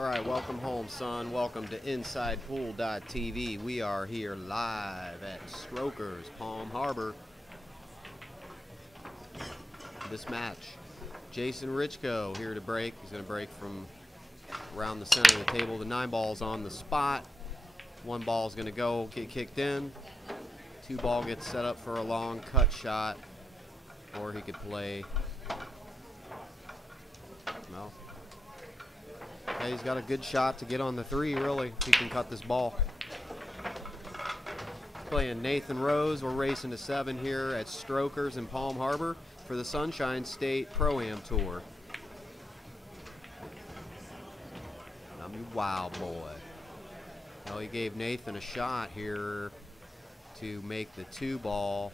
All right, welcome home, son. Welcome to InsidePool.tv. We are here live at Strokers, Palm Harbor. This match, Jason Richko here to break. He's going to break from around the center of the table. The 9 ball's on the spot. 1 ball is going to get kicked in. 2 ball gets set up for a long cut shot, or he could play. No. Yeah, he's got a good shot to get on the 3, really, if he can cut this ball. Playing Nathan Rose. We're racing to 7 here at Strokers in Palm Harbor for the Sunshine State Pro-Am Tour. I'm a wild boy. Well, he gave Nathan a shot here to make the 2 ball.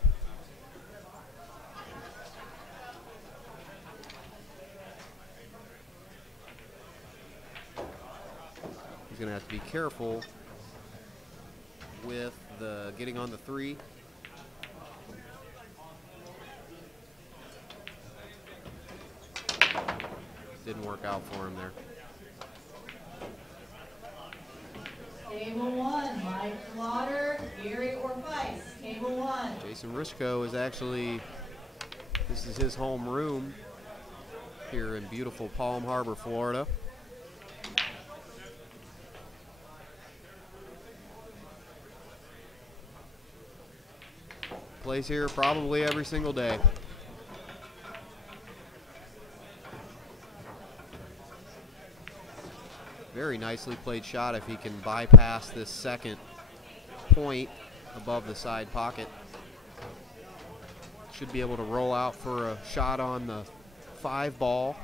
He's going to have to be careful with the getting on the 3. Didn't work out for him there. Table 1, Mike Slaughter, Gary Orpheis. Table 1. Jason Richko is actually, this is his home room here in beautiful Palm Harbor, Florida. Plays here probably every single day. Very nicely played shot if he can bypass this second point above the side pocket. Should be able to roll out for a shot on the 5 ball.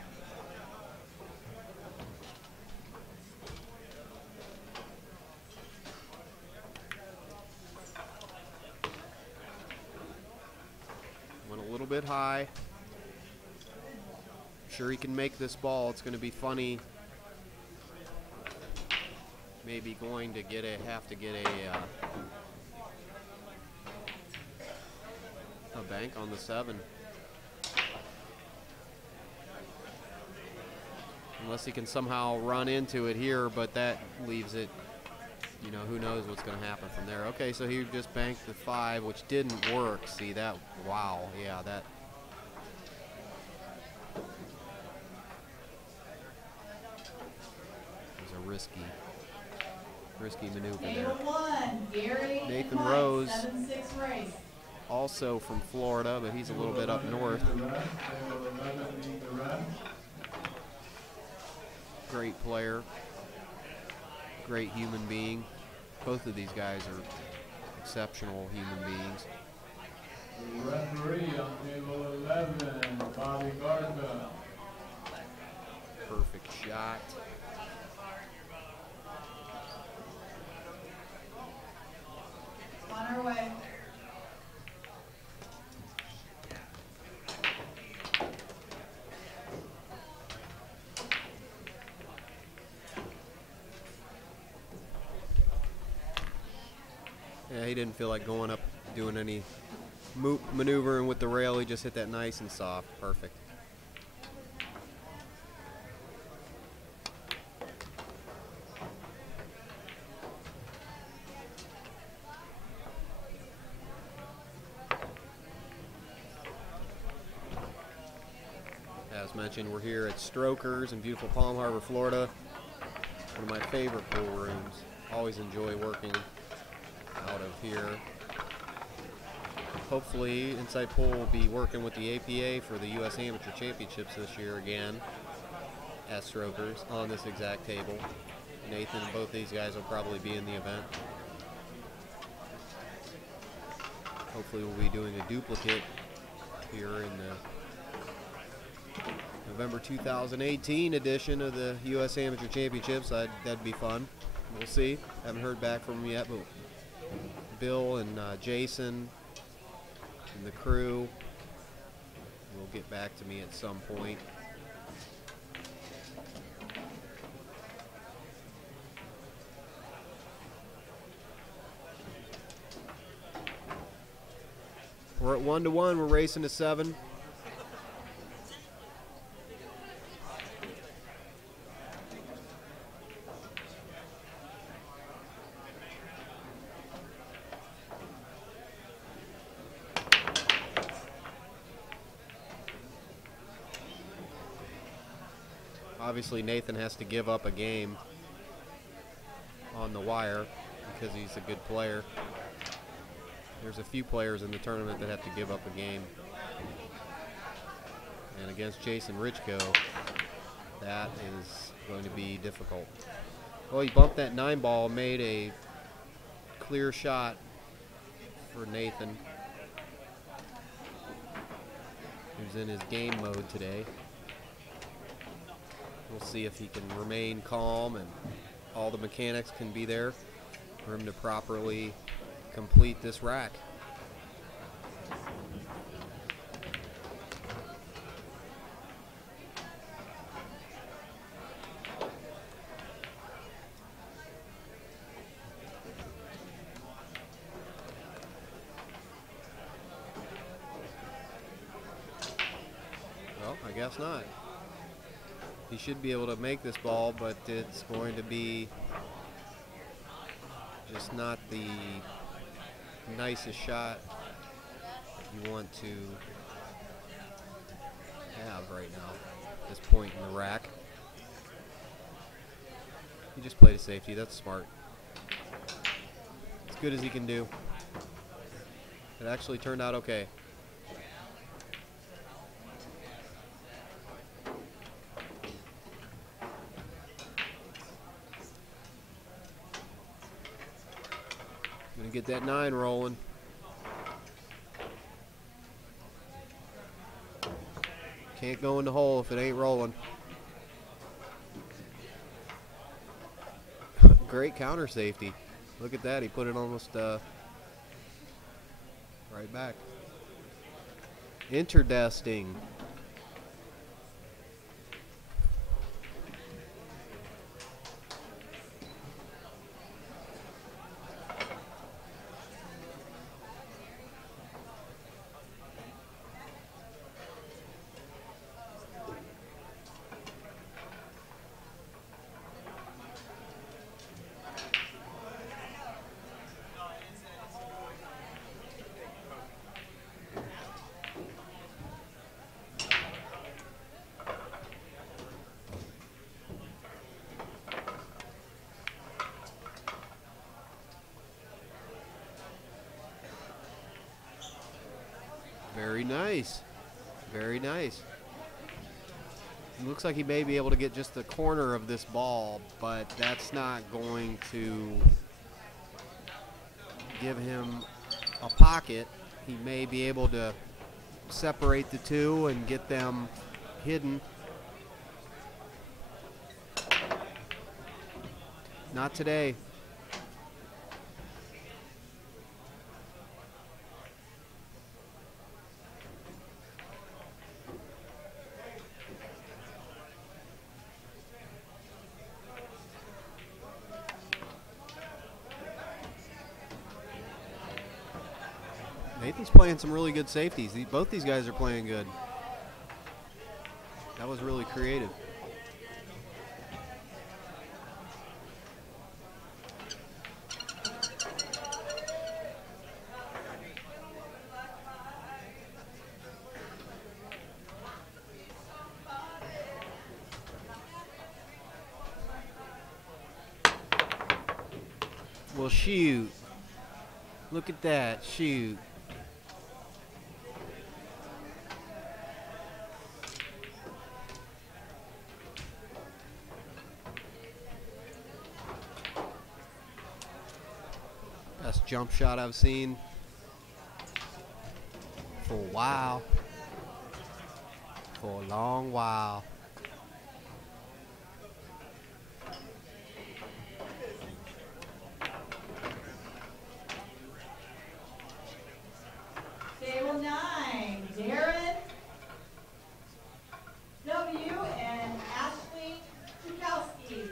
Went a little bit high. Sure he can make this ball. It's going to be funny. Maybe going to have to get a bank on the 7. Unless he can somehow run into it here, but that leaves it, you know, who knows what's going to happen from there. Okay, so he just banked the 5, which didn't work. See that? Wow, yeah, that. Was a risky maneuver there. Nathan Rose, 7-6 race. also from Florida, but he's a little bit up north. Great player, great human being. Both of these guys are exceptional human beings. Referee on table 11, Bobby Garza. Perfect shot. On our way. Yeah, he didn't feel like going up, doing any maneuvering with the rail. He just hit that nice and soft. Perfect. As mentioned, we're here at Strokers in beautiful Palm Harbor, Florida. One of my favorite pool rooms. Always enjoy working out of here. Hopefully, Inside Pool will be working with the APA for the U.S. Amateur Championships this year again at Strokers on this exact table. Nathan and both these guys will probably be in the event. Hopefully, we'll be doing a duplicate here in the November 2018 edition of the U.S. Amateur Championships. That'd be fun. We'll see. Haven't heard back from them yet, but Bill and Jason and the crew will get back to me at some point. We're at 1-1. We're racing to 7. Obviously, Nathan has to give up a game on the wire because he's a good player. There's a few players in the tournament that have to give up a game. And against Jason Richko, that is going to be difficult. Well, he bumped that 9 ball, made a clear shot for Nathan, who's in his game mode today. We'll see if he can remain calm and all the mechanics can be there for him to properly complete this rack. Well, I guess not. He should be able to make this ball, but it's going to be just not the nicest shot you want to have right now at this point in the rack. He just played a safety. That's smart. As good as he can do. It actually turned out okay. Gonna get that 9 rolling. Can't go in the hole if it ain't rolling. Great counter safety. Look at that. He put it almost right back. Interdesting. Very nice. Very nice. It looks like he may be able to get just the corner of this ball, but that's not going to give him a pocket. He may be able to separate the two and get them hidden. Not today. Nathan's playing some really good safeties. Both these guys are playing good. That was really creative. Well, shoot. Look at that. Shoot. Best jump shot I've seen for a while. For a long while. Table 9, Darren W. and Ashley Chukowski.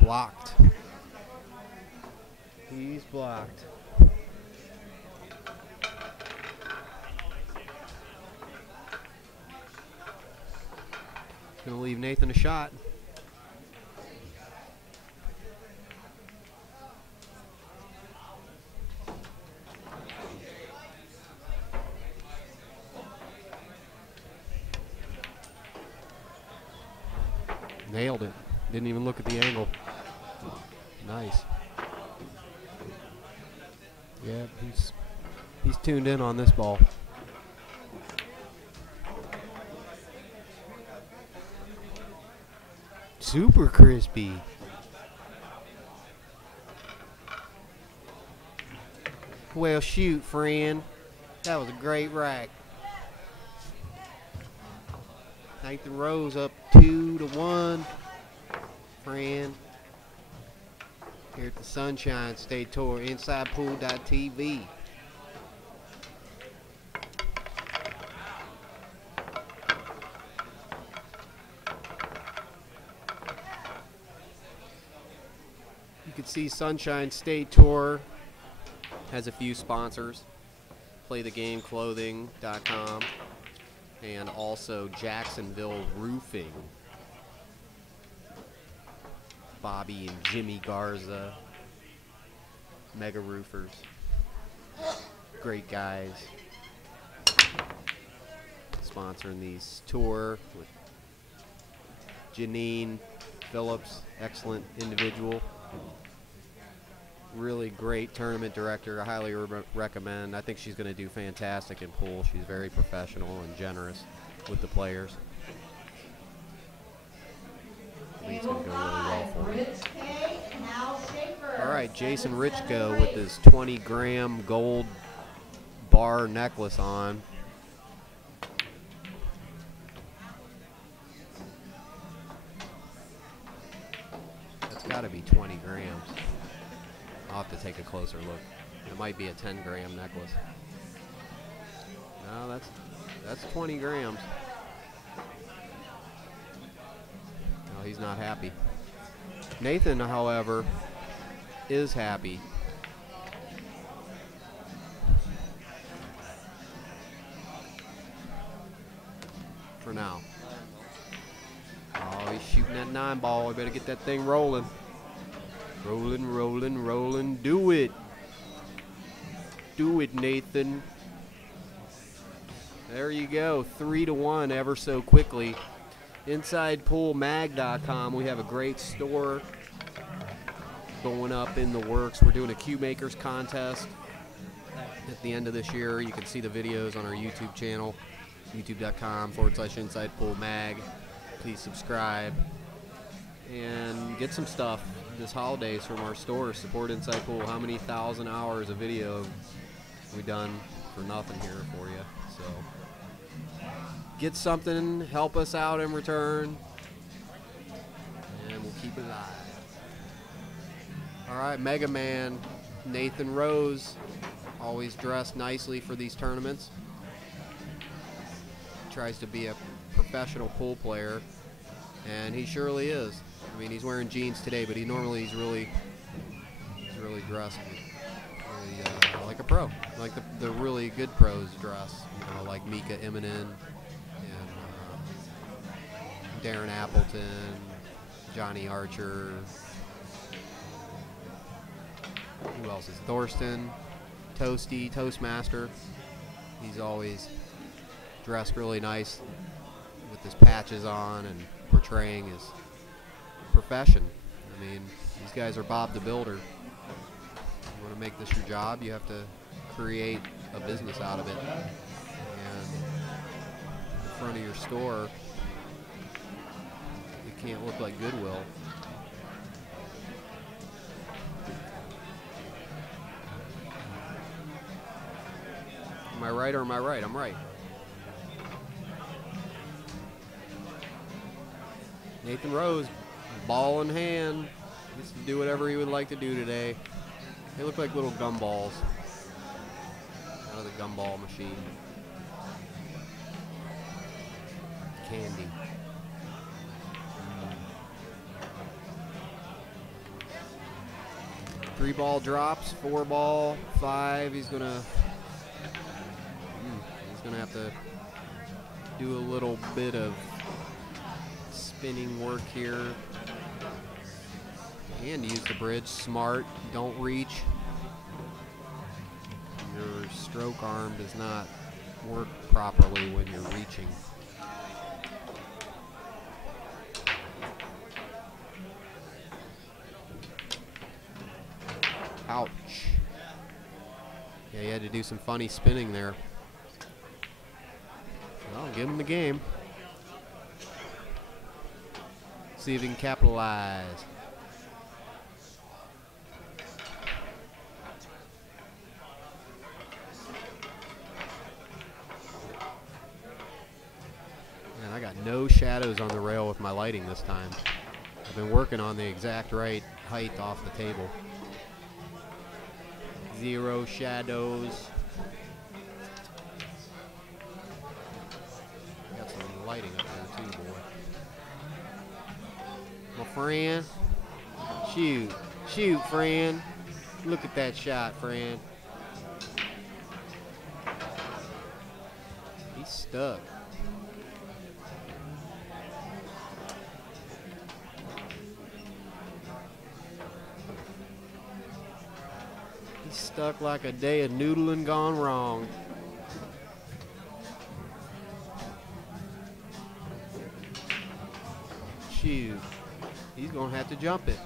Blocked. He's blocked. Gonna leave Nathan a shot. Nailed it. Didn't even look at the angle. Nice. Yeah, he's tuned in on this ball. Super crispy. Well, shoot, friend. That was a great rack. Nathan Rose up 2-1. Friend. Here at the Sunshine State Tour, InsidePool.tv. You can see Sunshine State Tour has a few sponsors. PlayTheGameClothing.com and also Jacksonville Roofing. Bobby and Jimmy Garza, Mega Roofers, great guys, sponsoring these tour with Janine Phillips, excellent individual, really great tournament director. I highly recommend. I think she's going to do fantastic in pool. She's very professional and generous with the players. I think it's going to go really well for him. All right, Jason Richko with his 20-gram gold bar necklace on. That's got to be 20 grams. I'll have to take a closer look. It might be a 10-gram necklace. No, that's 20 grams. No, he's not happy. Nathan, however, is happy. For now. Oh, he's shooting that 9-ball. We better get that thing rolling. Rolling, rolling, rolling. Do it. Do it, Nathan. There you go. 3-1 ever so quickly. InsidePoolMag.com. We have a great store going up in the works. We're doing a Cube Makers contest at the end of this year. You can see the videos on our YouTube channel, youtube.com/InsidePoolMag. Please subscribe and get some stuff this holidays from our store. Support Inside Pool. How many thousand hours of video have we done for nothing here for you? So get something, help us out in return, and we'll keep it alive. All right, Mega Man Nathan Rose, always dressed nicely for these tournaments. Tries to be a professional pool player, and he surely is. I mean, he's wearing jeans today, but he's really dressed really, like a pro, like the really good pros dress. You know, like Mika Immonen and Darren Appleton, Johnny Archer. Who else is Thorsten, Toasty, Toastmaster. He's always dressed really nice with his patches on and portraying his profession. I mean, these guys are Bob the Builder. You want to make this your job, you have to create a business out of it. And in front of your store, it can't look like Goodwill. Am I right or am I right? I'm right. Nathan Rose, ball in hand, gets to do whatever he would like to do today. They look like little gumballs out of the gumball machine. Candy. 3 ball drops, 4 ball, 5. He's gonna have to do a little bit of spinning work here. And use the bridge. Smart. Don't reach. Your stroke arm does not work properly when you're reaching. Ouch. Yeah, he had to do some funny spinning there. Well, give him the game. See if he can capitalize. Man, I got no shadows on the rail with my lighting this time. I've been working on the exact right height off the table. 0 shadows. Got some lighting up there too, boy. My friend. Shoot. Shoot, friend. Look at that shot, friend. He's stuck. He's stuck like a day of noodling gone wrong. Shoot. He's going to have to jump it.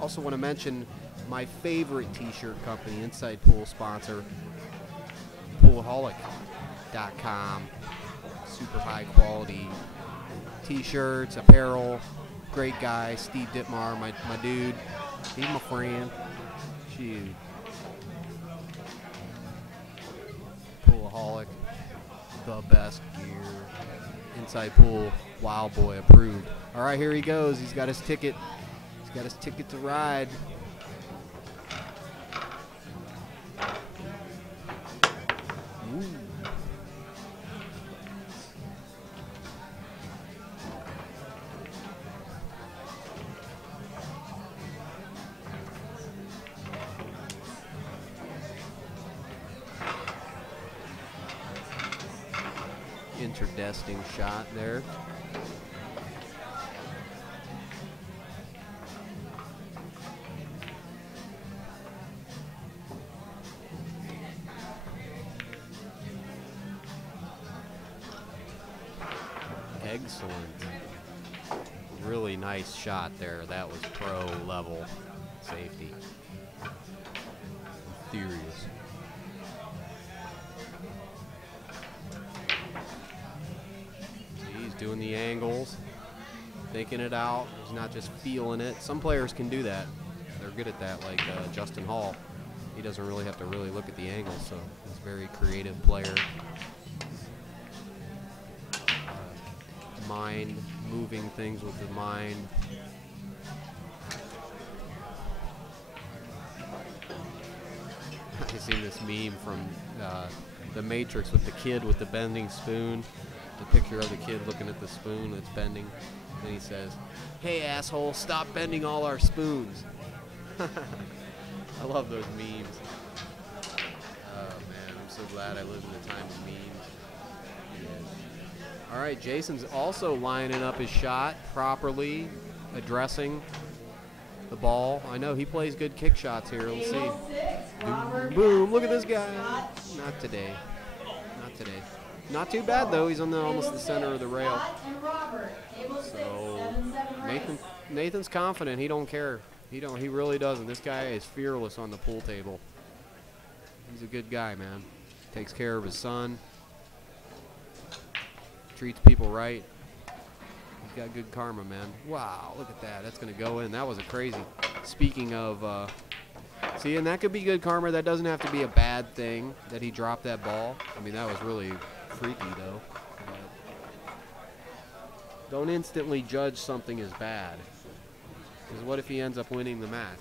Also want to mention my favorite t-shirt company, Inside Pool sponsor, Poolaholic.com. Super high quality t-shirts, apparel. Great guy, Steve Dittmar, my dude. He's my friend. Shoot. Poolaholic, the best gear. Inside Pool, Wild Boy approved. All right, here he goes. He's got his ticket. He's got his ticket to ride. Ooh. Interdesting shot there. Excellent. Really nice shot there. That was pro level safety. Furious. He's doing the angles, thinking it out. He's not just feeling it. Some players can do that. They're good at that, like Justin Hall. He doesn't really have to really look at the angles, so he's a very creative player. Mind, moving things with the mind. I've seen this meme from The Matrix with the kid with the bending spoon. The picture of the kid looking at the spoon that's bending. And he says, "Hey asshole, stop bending all our spoons." I love those memes. Oh man, I'm so glad I live in a time of memes. All right, Jason's also lining up his shot properly, addressing the ball. I know he plays good kick shots here. Let's see. Boom, boom. Look at this guy. Not today. Not today. Not too bad though. He's on the almost the center of the rail. So Nathan's confident. He don't care. He really doesn't. This guy is fearless on the pool table. He's a good guy, man. Takes care of his son. Treats people right. He's got good karma, man. Wow, look at that. That's going to go in. That was a crazy. Speaking of, see, and that could be good karma. That doesn't have to be a bad thing that he dropped that ball. I mean, that was really freaky, though. Don't instantly judge something as bad. Because what if he ends up winning the match?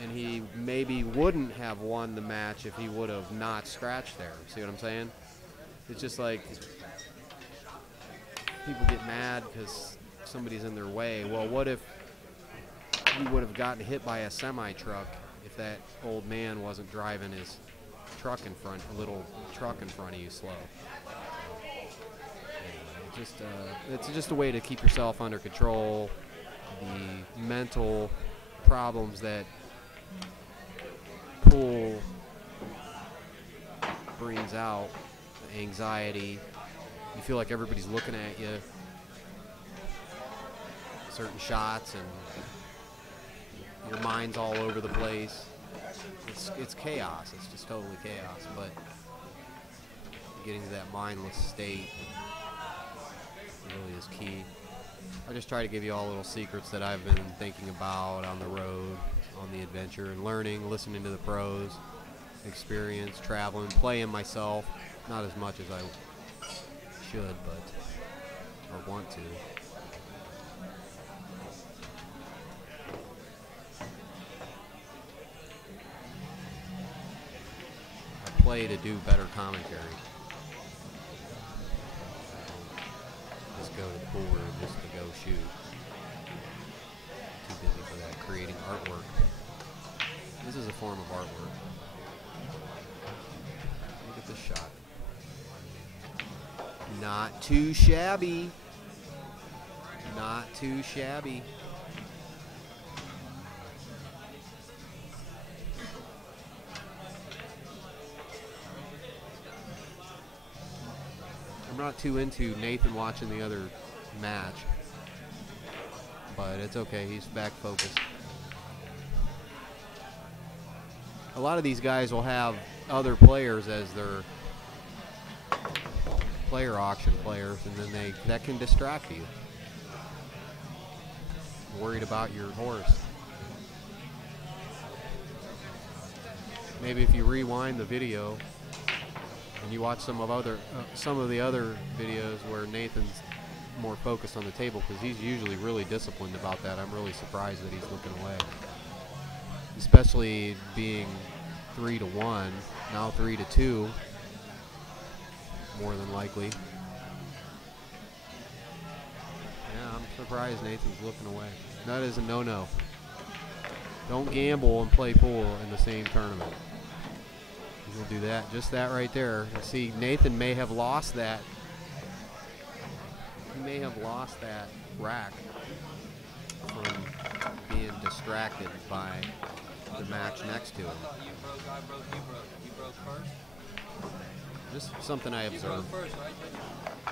and he maybe wouldn't have won the match if he would have not scratched there. See what I'm saying? It's just like people get mad because somebody's in their way. Well, what if you would have gotten hit by a semi-truck if that old man wasn't driving his truck in front, a little truck in front of you slow? It's just a way to keep yourself under control. The mental problems that pool brings out, the anxiety, you feel like everybody's looking at you, certain shots, and your mind's all over the place. It's chaos. It's just totally chaos. But getting to that mindless state really is key. I just try to give you all little secrets that I've been thinking about on the road, on the adventure, and learning, listening to the pros, experience, traveling, playing myself. Not as much as I should, but or want to. I play to do better commentary. Just go to the pool room just to go shoot. Too busy for that, creating artwork. This is a form of artwork. Look at this shot. Not too shabby. Not too shabby. I'm not too into Nathan watching the other match, but it's okay. He's back focused. A lot of these guys will have other players as their player auction players, and then that can distract you. Worried about your horse. Maybe if you rewind the video and you watch some of the other videos where Nathan's more focused on the table, because he's usually really disciplined about that. I'm really surprised that he's looking away, especially being 3-1, now 3-2, more than likely. Yeah, I'm surprised Nathan's looking away. That is a no-no. Don't gamble and play pool in the same tournament. We'll do that, just that right there. You see, Nathan may have lost that. He may have lost that rack from being distracted by the match next to him. You broke first? Just something I You broke observed. first, right?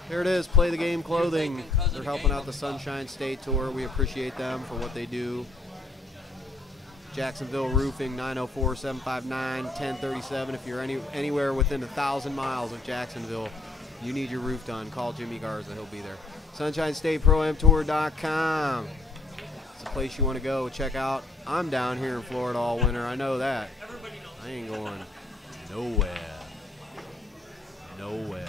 There it is, Play the Game Clothing. They're helping out the Sunshine State Tour. We appreciate them for what they do. Jacksonville Roofing, 904-759-1037. If you're anywhere within 1,000 miles of Jacksonville, you need your roof done, call Jimmy Garza. He'll be there. SunshineStateProAmTour.com. It's a place you want to go. Check out. I'm down here in Florida all winter. I know that. I ain't going nowhere. Nowhere.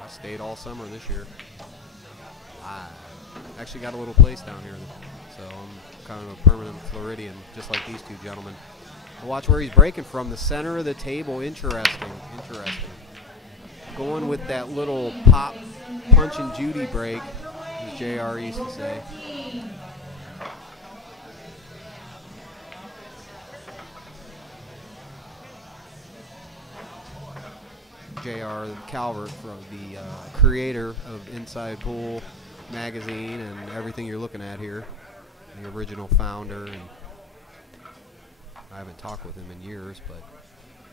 I stayed all summer this year. Live. Actually got a little place down here, so I'm kind of a permanent Floridian, just like these two gentlemen. Watch where he's breaking from, the center of the table. Interesting, interesting. Going with that little pop, punch and Judy break, as JR used to say. JR Calvert, from the creator of Inside Pool magazine and everything you're looking at here, the original founder, and I haven't talked with him in years, but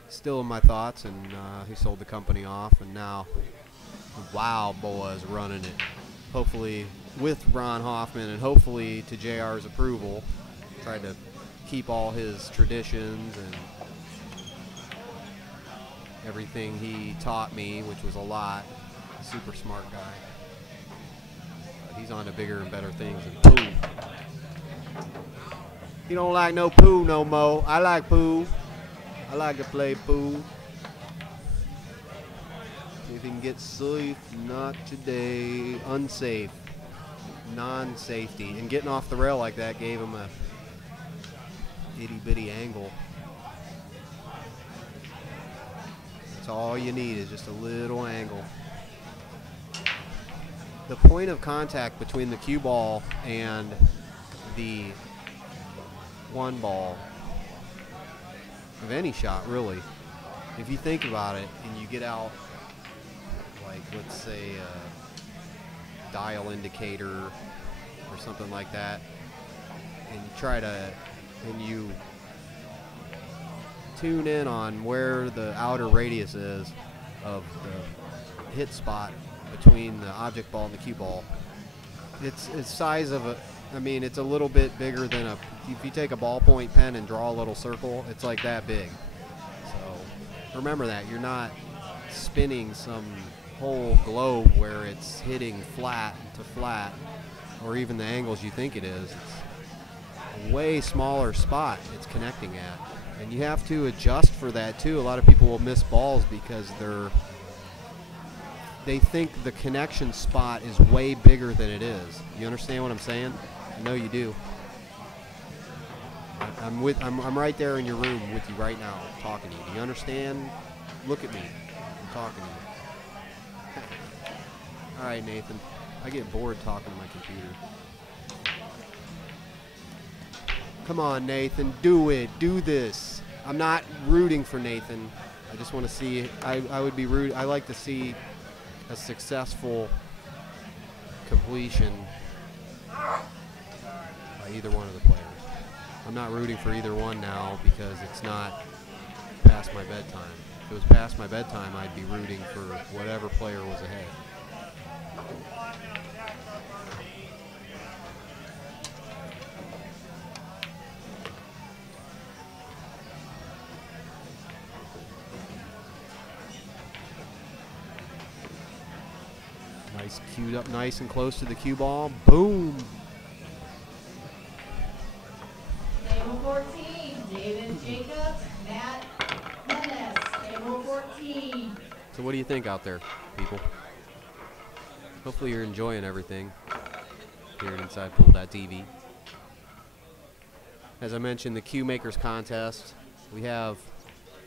still in my thoughts, and he sold the company off, and now the Wow Boys running it, hopefully with Ron Hoffman, and hopefully to JR's approval. Tried to keep all his traditions and everything he taught me, which was a lot. Super smart guy. He's on to bigger and better things than pool. He don't like no pool no more. I like pool. I like to play pool. If he can get safe, not today. Unsafe. non-safety. And getting off the rail like that gave him a itty-bitty angle. That's all you need is just a little angle. The point of contact between the cue ball and the one ball of any shot, really, if you think about it and you get out, like, let's say a dial indicator or something like that, and you try to, and you tune in on where the outer radius is of the hit spot between the object ball and the cue ball. It's size of a, I mean, it's a little bit bigger than a, if you take a ballpoint pen and draw a little circle, it's like that big. So remember that. You're not spinning some whole globe where it's hitting flat to flat, or even the angles you think it is. It's a way smaller spot it's connecting at. And you have to adjust for that too. A lot of people will miss balls because they think the connection spot is way bigger than it is. You understand what I'm saying? I know you do. I'm right there in your room with you right now, talking to you. Do you understand? Look at me. I'm talking to you. All right, Nathan. I get bored talking to my computer. Come on, Nathan. Do it. Do this. I'm not rooting for Nathan. I just want to see. I would be rude. I like to see a successful completion by either one of the players. I'm not rooting for either one now because it's not past my bedtime. If it was past my bedtime, I'd be rooting for whatever player was ahead. Nice, queued up nice and close to the cue ball. Boom! Table 14, David Jacobs, Matt Menace. Table 14. So what do you think out there, people? Hopefully you're enjoying everything here at InsidePool.tv. As I mentioned, the Cue Makers contest. We have,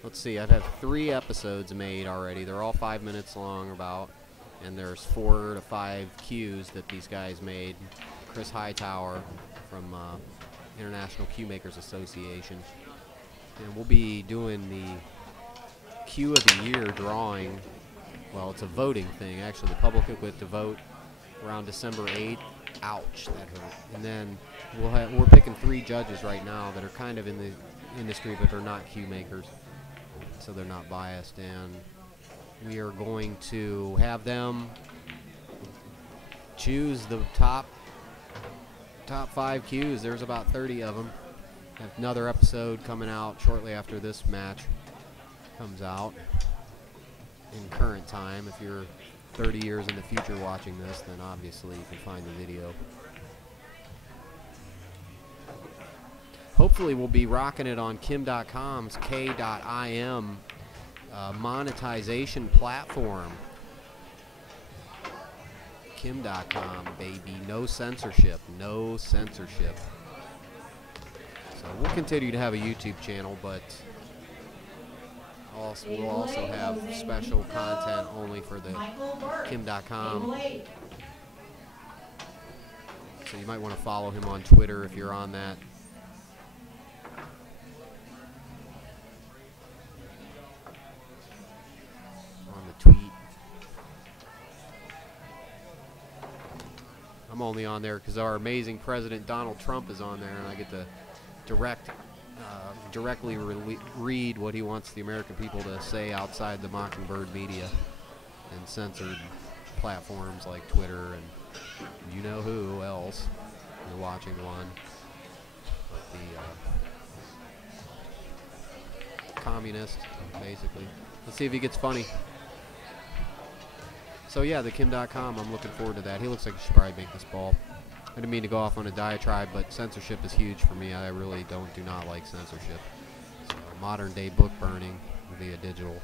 let's see, I've had 3 episodes made already. They're all 5 minutes long about. And there's 4 to 5 cues that these guys made. Chris Hightower from International Cue Makers Association. And we'll be doing the Cue of the Year drawing. Well, it's a voting thing, actually. The public will get to vote around December 8th. Ouch, that hurt. And then we're picking 3 judges right now that are kind of in the industry, but they're not cue makers, so they're not biased. And we are going to have them choose the top 5 cues. There's about 30 of them. Have another episode coming out shortly after this match comes out in current time. If you're 30 years in the future watching this, then obviously you can find the video. Hopefully we'll be rocking it on Kim.com's K.im monetization platform. Kim.com, baby. No censorship. No censorship. So we'll continue to have a YouTube channel, but we'll also have special content only for the Kim.com. So you might want to follow him on Twitter if you're on that. Tweet. I'm only on there because our amazing President Donald Trump is on there, and I get to directly read what he wants the American people to say outside the Mockingbird media and censored platforms like Twitter and you know who else. You're watching one. The communist, basically. Let's see if he gets funny. So yeah, the Kim.com, I'm looking forward to that. He looks like he should probably make this ball. I didn't mean to go off on a diatribe, but censorship is huge for me. I really do not like censorship. So modern day book burning via digital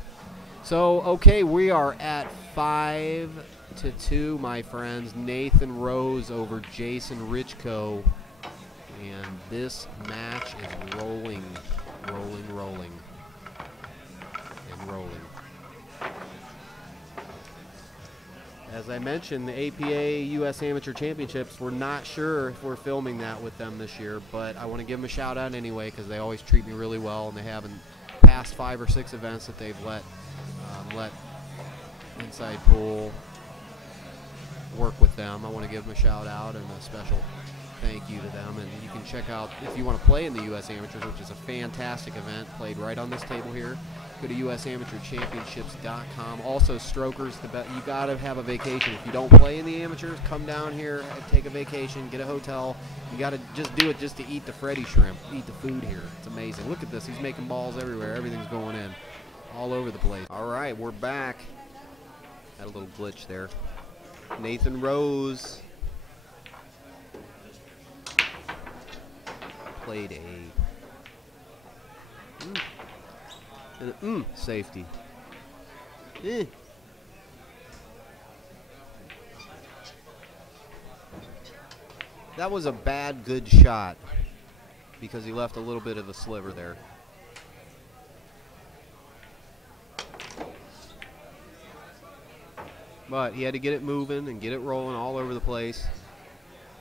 So, okay, we are at 5-2, my friends. Nathan Rose over Jason Richko. And this match is rolling, rolling, and rolling. As I mentioned, the APA U.S. Amateur Championships, we're not sure if we're filming that with them this year, but I want to give them a shout out anyway because they always treat me really well, and they have in past 5 or 6 events that they've let Inside Pool work with them. I want to give them a shout out and a special thank you to them. And you can check out, if you want to play in the U.S. Amateurs, which is a fantastic event, played right on this table here, go to usamateurchampionships.com. Also, strokers, you got to have a vacation. If you don't play in the amateurs, come down here, take a vacation, get a hotel. You got to just do it just to eat the Freddy shrimp, eat the food here. It's amazing. Look at this. He's making balls everywhere. Everything's going in, all over the place. All right, we're back. Had a little glitch there. Nathan Rose played a safety. That was a bad good shot because he left a little bit of a sliver there. But he had to get it moving and get it rolling all over the place.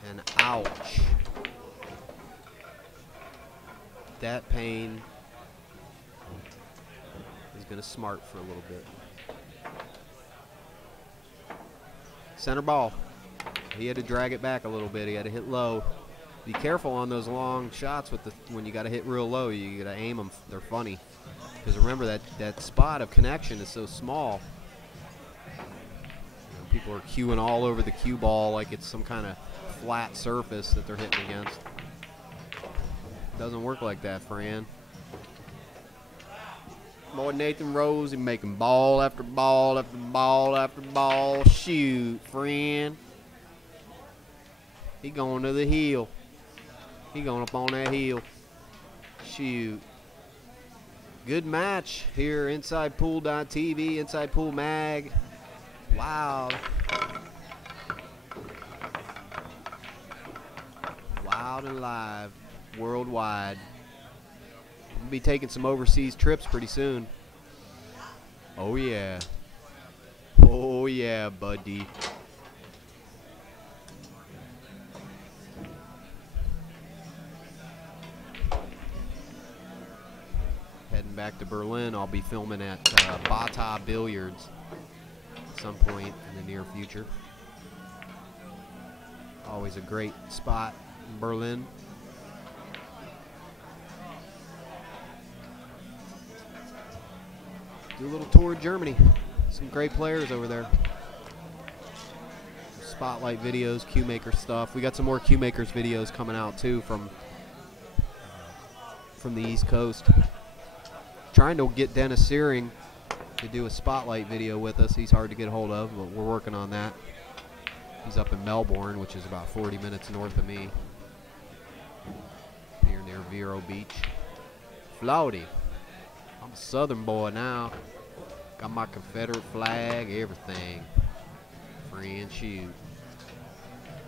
And ouch. That pain is going to smart for a little bit. Center ball. He had to drag it back a little bit. He had to hit low. Be careful on those long shots with when you got to hit real low. You got to aim them. They're funny. Because remember that spot of connection is so small. People are cueing all over the cue ball like it's some kind of flat surface that they're hitting against. Doesn't work like that, Fran. Boy, Nathan Rose, he's making ball after ball after ball after ball. Shoot, Fran. He going to the heel. He going up on that heel. Shoot. Good match here, InsidePool.tv, Inside Pool Mag. Wow. Wild and live, worldwide. We'll be taking some overseas trips pretty soon. Oh yeah. Oh yeah, buddy. Heading back to Berlin, I'll be filming at Bata Billiards some point in the near future. Always a great spot in Berlin. Do a little tour of Germany. Some great players over there. Spotlight videos, cue maker stuff. We got some more cue makers videos coming out too from the East Coast. Trying to get Dennis Searing to do a spotlight video with us. He's hard to get a hold of, but we're working on that. He's up in Melbourne, which is about 40 minutes north of me, here near Vero Beach. Flauty. I'm a Southern boy now. Got my Confederate flag, everything. Friend, shoot.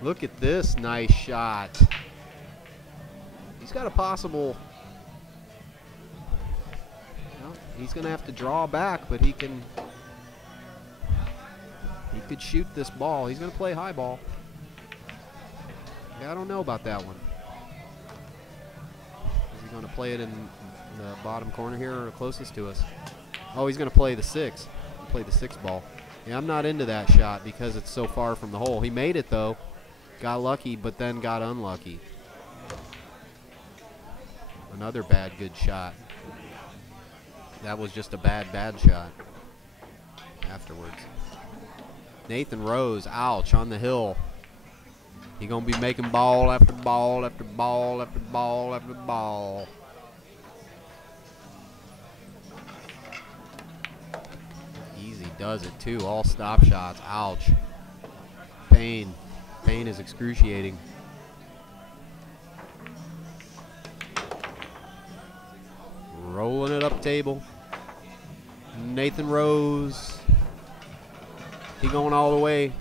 Look at this nice shot. He's got a possible... He's going to have to draw back, but he could shoot this ball. He's going to play high ball. Yeah, I don't know about that one. Is he going to play it in the bottom corner here or closest to us? Oh, he's going to play the 6. Play the 6 ball. Yeah, I'm not into that shot because it's so far from the hole. He made it, though. Got lucky, but then got unlucky. Another bad good shot. That was just a bad shot afterwards. Nathan Rose, ouch, on the hill. He gonna be making ball after ball after ball after ball after ball. Easy does it too, all stop shots, ouch. Pain is excruciating. Rolling it up table. Nathan Rose. He going all the way.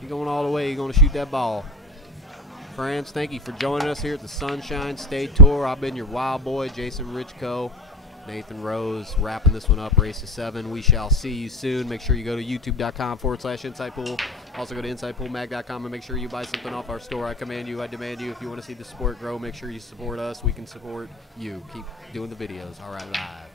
He going all the way. He going to shoot that ball. Friends, thank you for joining us here at the Sunshine State Tour. I've been your wild boy, Jason Richco. Nathan Rose wrapping this one up, race to 7. We shall see you soon. Make sure you go to youtube.com/InsidePool. Also go to InsidePoolMag.com and make sure you buy something off our store. I command you, I demand you. If you want to see the sport grow, make sure you support us. We can support you. Keep doing the videos. All right, live.